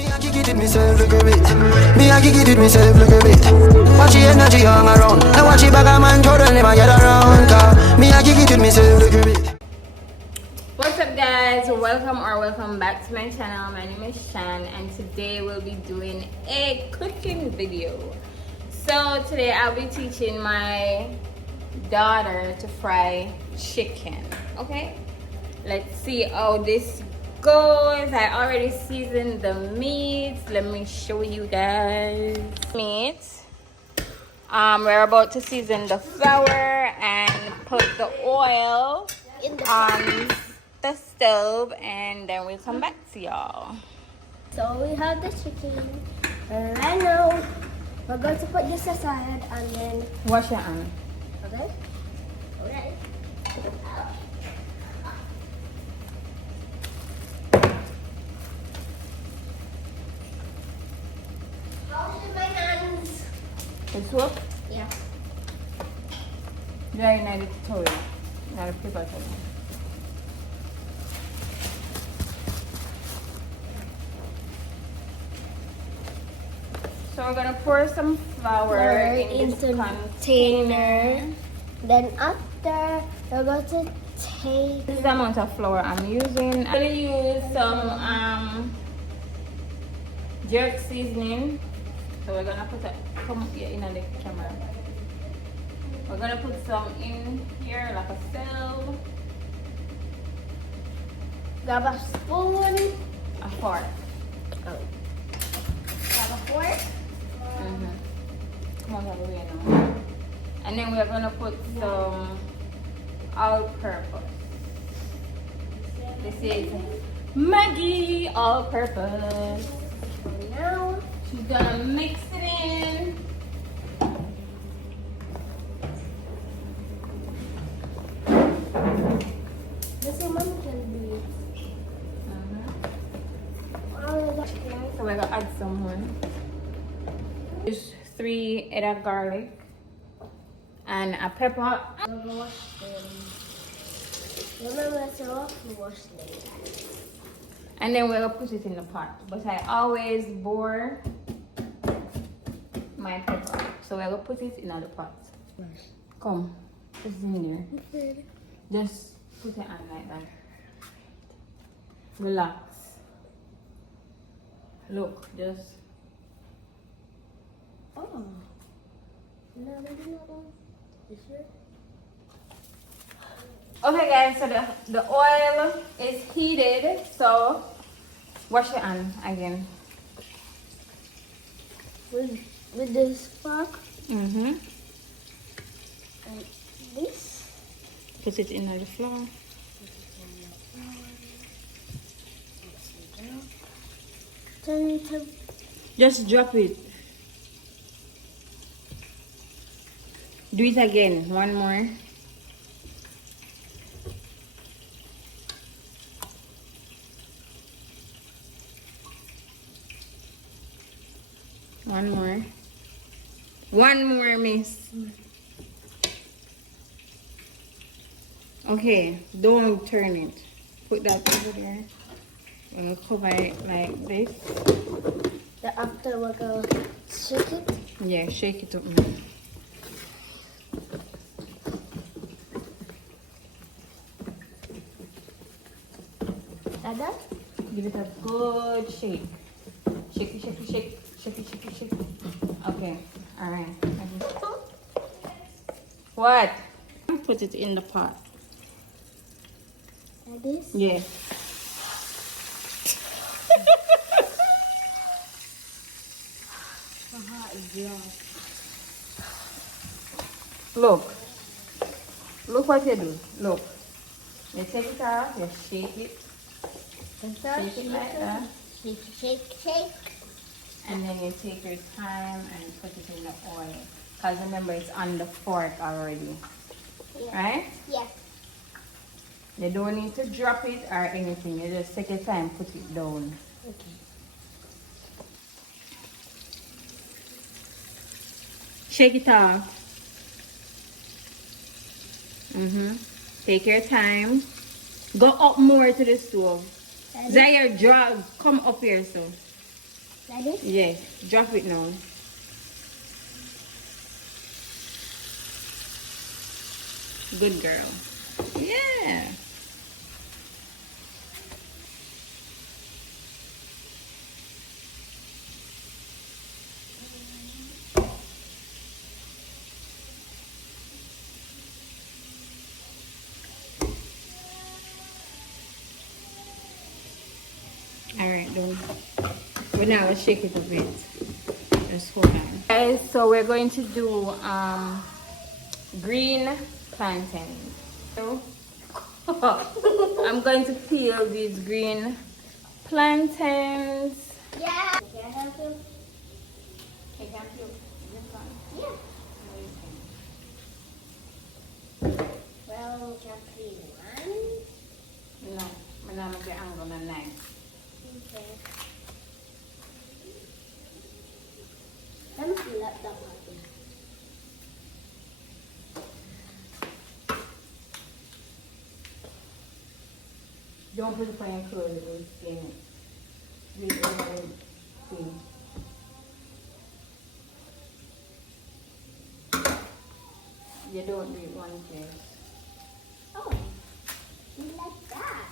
Me I kick it with myself, look a bit. Me I kick it with myself, look a bit. Watch the energy hang around. I watch it back a man Jordan never get around. Me I kick it with myself, look a bit. What's up guys, welcome back to my channel. My name is Shan and today we'll be doing a cooking video. So today I'll be teaching my daughter to fry chicken. Okay, let's see how this goes. I already seasoned the meat. Let me show you guys meat. We're about to season the flour and put the oil on the stove, and then we'll come back to y'all. So we have the chicken, and right now we're going to put this aside and then Wash your hand. okay. Alright. Washing my hands. It's what? Yeah. Yeah, you need a tutorial. Not a paper towel. So we're gonna pour some flour in this container. Then after we're going to take This is the amount of flour I'm using. I'm gonna use some jerk seasoning. So we're gonna put it in the camera. We're gonna put some in here like a cell. grab a spoon. A fork. Oh. Grab a fork. Come on, have a way now. And then we're gonna put some all-purpose. This is Maggie all-purpose. Now She's gonna mix it in. this is mommy can do it. So we're gonna add some more. Just 3 head of garlic and a pepper. Remember to wash them. And then we'll put it in the pot. But I always boil my pepper. So we're gonna put it in the pot. Come, put it in there. Just put it on like that. Relax. Look, just. Oh. No, maybe not one. You sure? Okay guys, so the oil is heated, so wash your hand again. With this fork Mm-hmm. and this. Put it in the flour. Turn it to Just drop it. Do it again. One more. One more. One more, miss. Okay, don't turn it. Put that over there. I'm gonna cover it like this. the after we're going to shake it. Yeah, shake it up. Like that. Give it a good shake. Shake it, shake it, shake it, shake it, shake it, shake it. Okay, alright. What? Put it in the pot. Like this. Yeah. Look. Look what you do. Look. You take it out, you shake it. Shake it like that. Shake, shake, shake. And then you take your time and put it in the oil. Because remember, it's on the fork already. Yeah. Right? Yeah. You don't need to drop it or anything. You just take your time, put it down. Okay. Shake it off. Take your time. Go up more to the stove. Zaire, draw, come up here so. Like this? Yes, drop it now. Good girl. Yeah. Alright, done. But now let's shake it a bit. Just hold on. Guys, so we're going to do green plantains. So I'm going to peel these green plantains. Yeah. Can I help you? Hey, can I peel? Yeah. Well, can I peel one? No, I'm not going to angle my knife. Okay. Let me fill up the bottom. Don't put it on your clothes, it will stain it. Read the thing. You don't do it one place. Oh, you like that?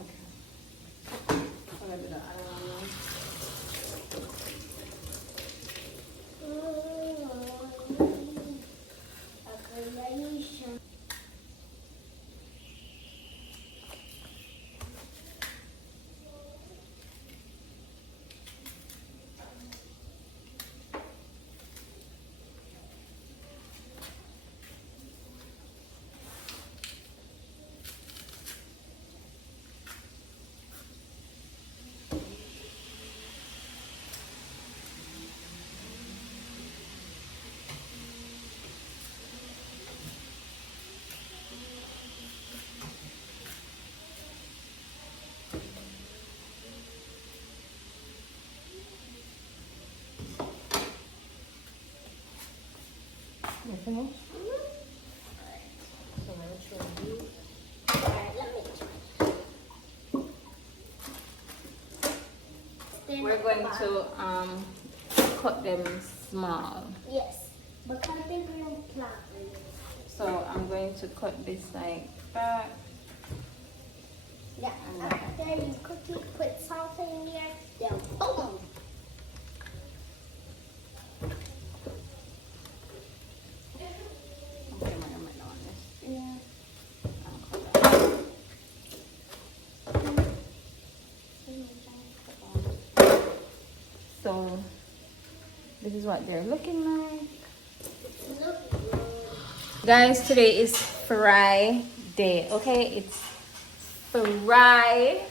Okay. A little bit of onion. Accumulation. You finished? So let me show you. Alright, let me try. We're going to cut them small. Yes, because they're green plant. So I'm going to cut this like that. Yeah, after you cook it, put salt in there, then boom! Okay, I'm gonna make on this. Yeah. I'll cut that. So this is what they're looking like. Look good. Guys, today is Friday, okay? It's Friday.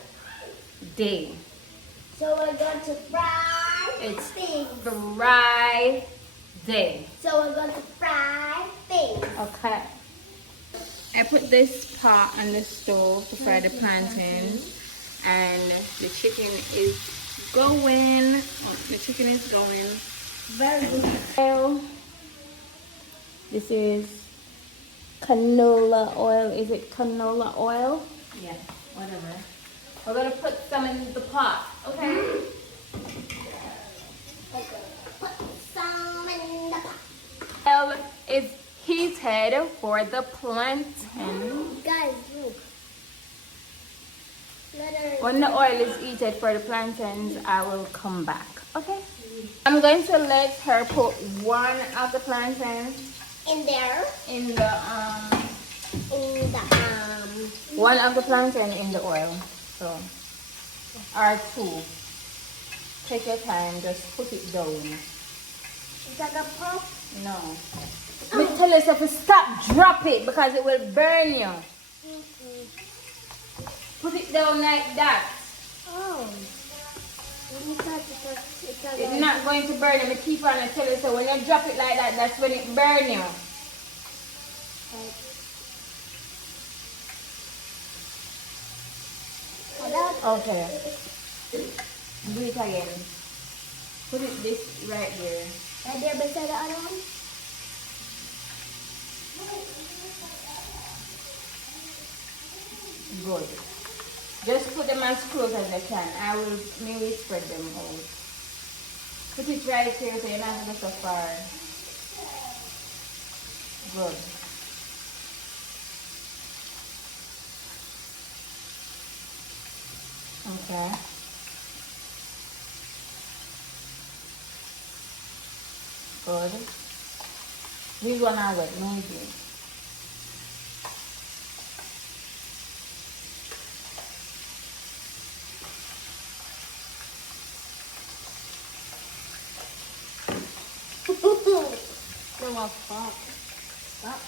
So we're going to fry It's things. Friday. So we're going to fry things. Okay. I put this pot on the stove to fry the plantains, and the chicken is going. Oh, the chicken is going. Very good. Oil. This is canola oil. Is it canola oil? Yeah, whatever. We're gonna put some in the pot, okay? Okay. Put some in the pot. Oil is heated for the plantain. Guys, look. When the oil is heated for the plantains, I will come back, okay? I'm going to let her put one of the plantains In there. in the one of the plantain in the oil. So, or two. Take your time, just put it down. Is that a pop? No. Me tell yourself to stop, drop it because it will burn you. Put it down like that. Oh. When you touch it, It's not going to burn you. Me keep on and tell you so when you drop it like that, that's when it burn you. Okay. Do it again. Put it this right there. Right there beside the other one. Good. Just put them as close as I can. I will maybe spread them out. Put it right here so you're not going to go so far. Good. Okay. Good. These one are wet, maybe. No more pop. Pop.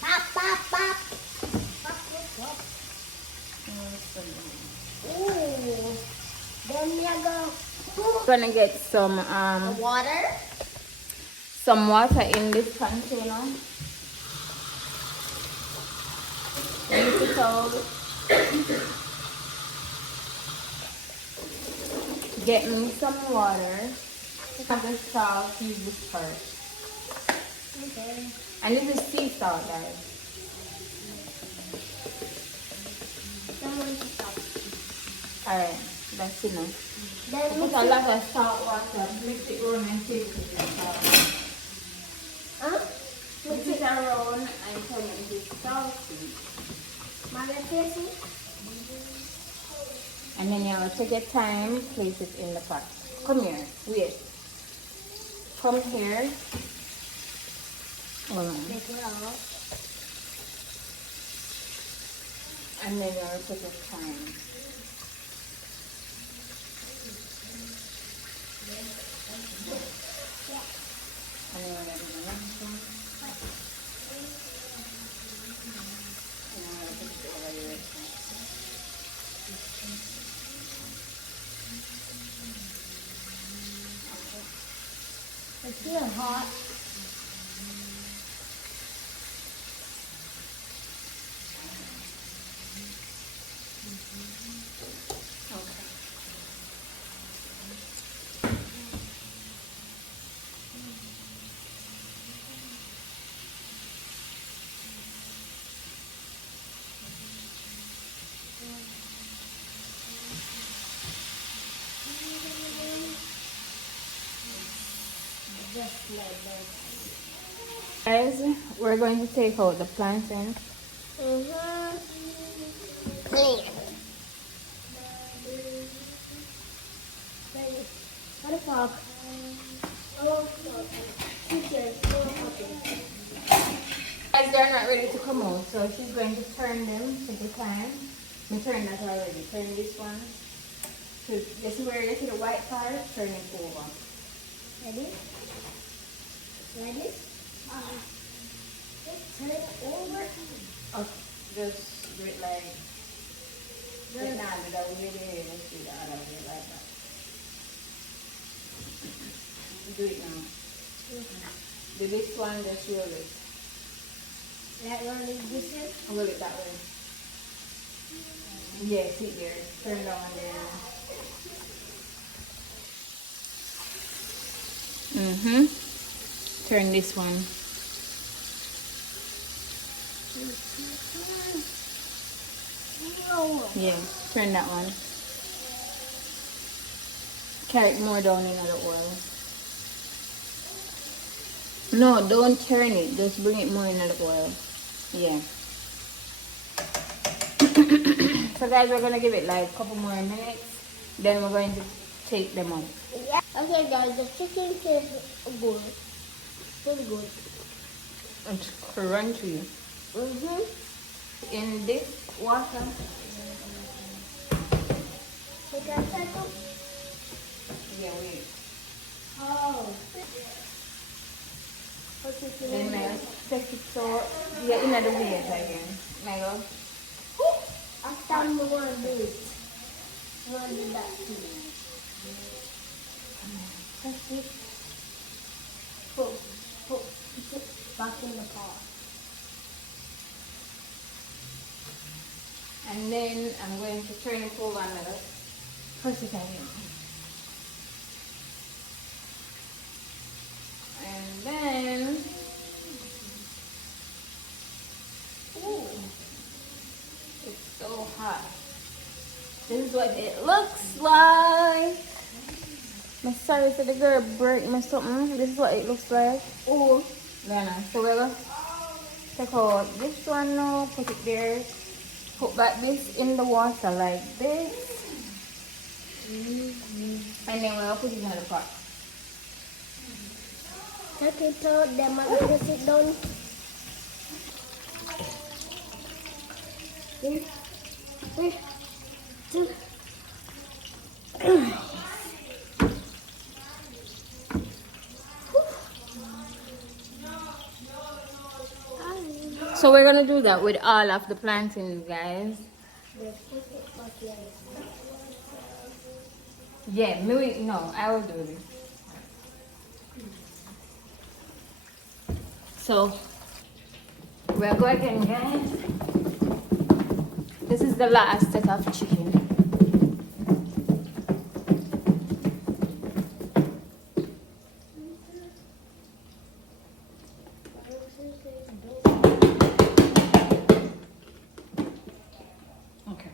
Pop, pop, pop. Pop, pop, pop. Ooh. Then we are I'm gonna get some water. some water in this container. Rinse it out. Get me some water. I'm gonna start use this first. Okay. And this is sea salt, guys. Someone to stop. Alright, that's enough. Then Put a lot of salt water. Mix it around and take it with salt. Huh? Mix it around and turn it into salty. Magazine. And then you take your time, place it in the pot. Come here, wait. Come here. Hold on. Take it out. And then you take your time. And then you're gonna do the next one. And I'm gonna put it over here. It's still hot. Just like this. Guys, we're going to take out the plantain. Clean. What a pop. Oh, teachers, Guys, they're not ready to come out, so she's going to turn them. Take your time. We turned that already. Turn this one. So you see where you see the white part? Turn it over. Ready? Ready? Just turn it over. Okay, just do it like right now. Do that way there. Let's do the other way like that. Do it now. Do this one, just roll it. That one is this one? Roll it that way. Yeah, sit there. Turn it on there. Turn this one. No. Yeah, turn that one. Carry it more down in the oil. No, don't turn it. Just bring it more in the oil. Yeah. So guys, we're gonna give it like a couple more minutes. Then we're going to take them out. Yeah. Okay, guys, the chicken tastes good. Very good. It's crunchy. In this water. You can settle? Yeah, wait. Oh. Put it in Then there. Mel, take it so you're in the waves again. Mel. Last time we want to do it. We want to do that too. That's it. Put it back in the pot. And then I'm going to turn it over another. First it again. what it looks like. I'm sorry for the girl break me something. This is what it looks like. Oh, Lana. So we're gonna take out this one now, put it there. Put back this in the water like this. And then we'll put it in the pot. Take it out, then I'm gonna sit down. So we're gonna do that with all of the plantains, guys. Yeah, maybe no, I will do this. So we'll go again, guys. This is the last set of chicken. Okay.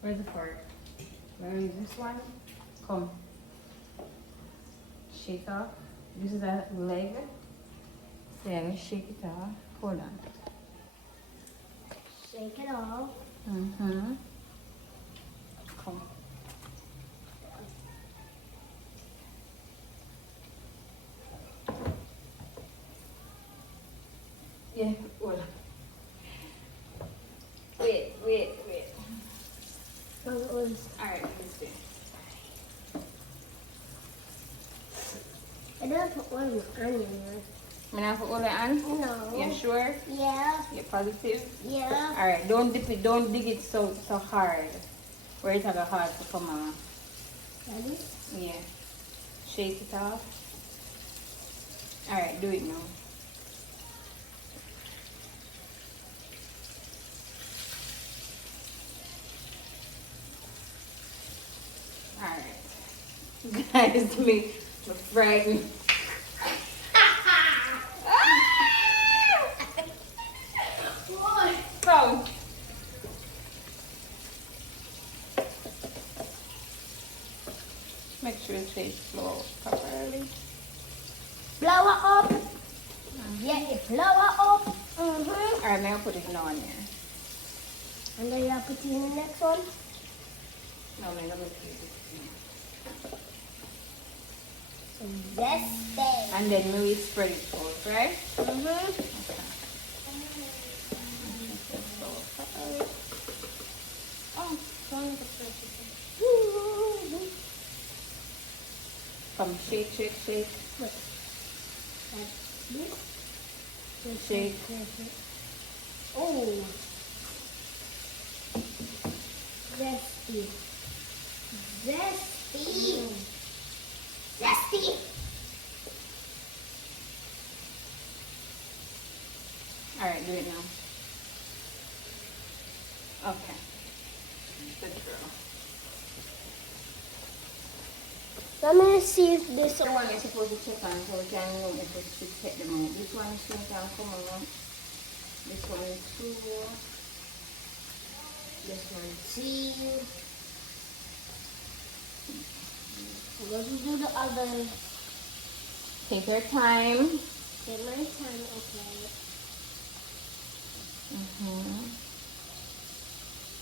Where's the fork? Where is this one? Come. Shake off. This is a leg. So yeah, let's shake it off. Hold on. Shake it off. Mm-hmm. Come. Yeah, hold on. Wait. Alright, let's do it. I don't put one onion. I'm gonna put all the on? No. You sure? Yeah. You're positive? Yeah. Alright, don't dip it, don't dig it so hard. Where it's like a hard to come off. Ready? Yeah. Shake it off. Alright, do it now. Alright. Guys, me frightened. Come. Make sure it stays slow properly. Blow it up. Yeah, it blow it up. Alright, now put it on here. And then you put it in the next one. No, man, let me put it. Zesty. And then maybe spread it out, right? Oh, don't come, shake. What? This? Shake. Oh. Zesty. Alright, do it now. Okay. Good girl. Let me see if this The one is supposed to check on so we can know if it should take them out. This one is can come on. This one is 2. This one 3. I'm going to do the other. Take your time. Take my time, okay.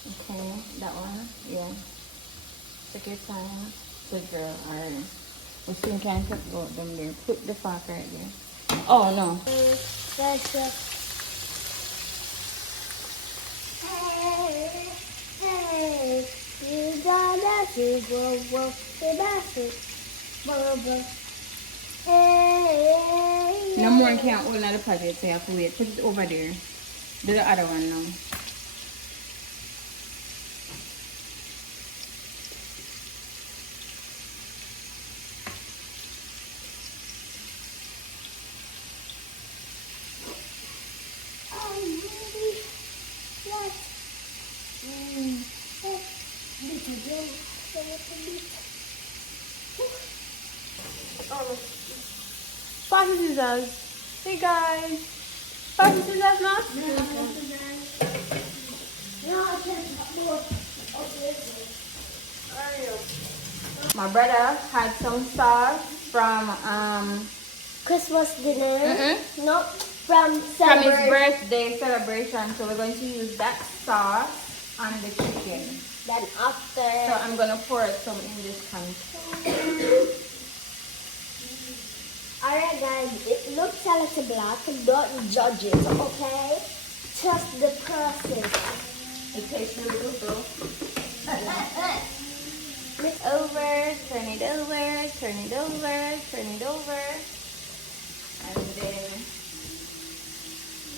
Okay, that one. Yeah. Take your time. Good girl. Alright. We soon can put both them there. Put the fork right there. Oh no. That's it. Hey, you gotta see, whoa, you gotta see, hey. No more can't hold another packet, so you have to wait. Put it over there. Do the other one now. Pass scissors. Hey guys. Pass scissors now. No, I can't. My brother had some sauce from Christmas dinner. No, from his birthday celebration. So we're going to use that sauce on the chicken. Then after. So I'm gonna pour some in this container. Alright guys, it looks a little black. Don't judge it, okay? Trust the process. It tastes really good though. Flip over, turn it over, turn it over, turn it over, and then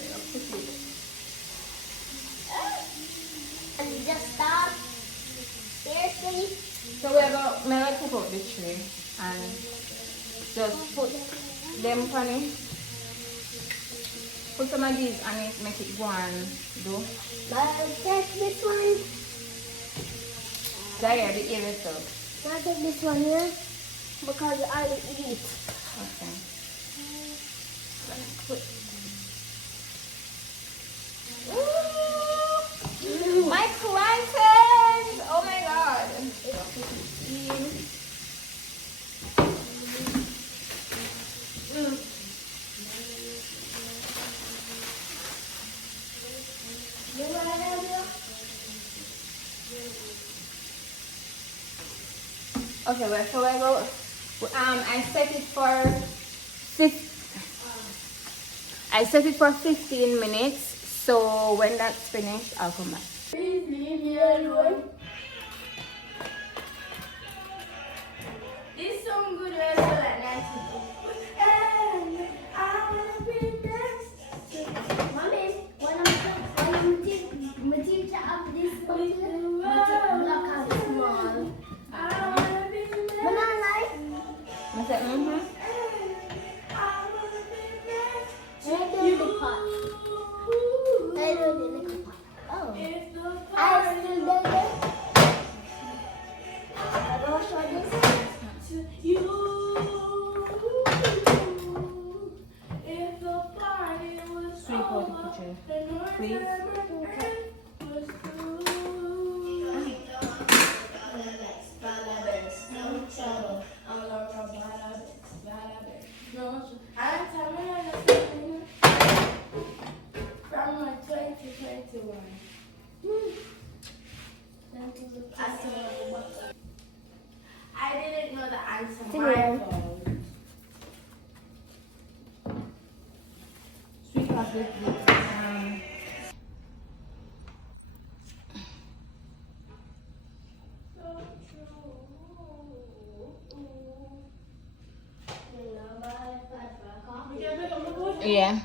we'll put it. And just stop. Seriously? So we're going to take out the tray and just put them on it. Put some of these on it, make it go and do. I'll take this one. There, the ear is up. I'll take this one here because I will eat. Okay. My plantains! Oh my god! Okay, well, so I go. I set it for 15 minutes. So when that's finished, I'll come back. Please leave me alone. This song good as well at night. Mommy, when I'm teacher of this particular block out small. When I like, I said, I do the pot. I do the little pot. Oh, I still do it. I don't show this. sweet for the kitchen. Please. From 2021. I didn't know the answer. Yeah. My fault. Sweet potato with yeah.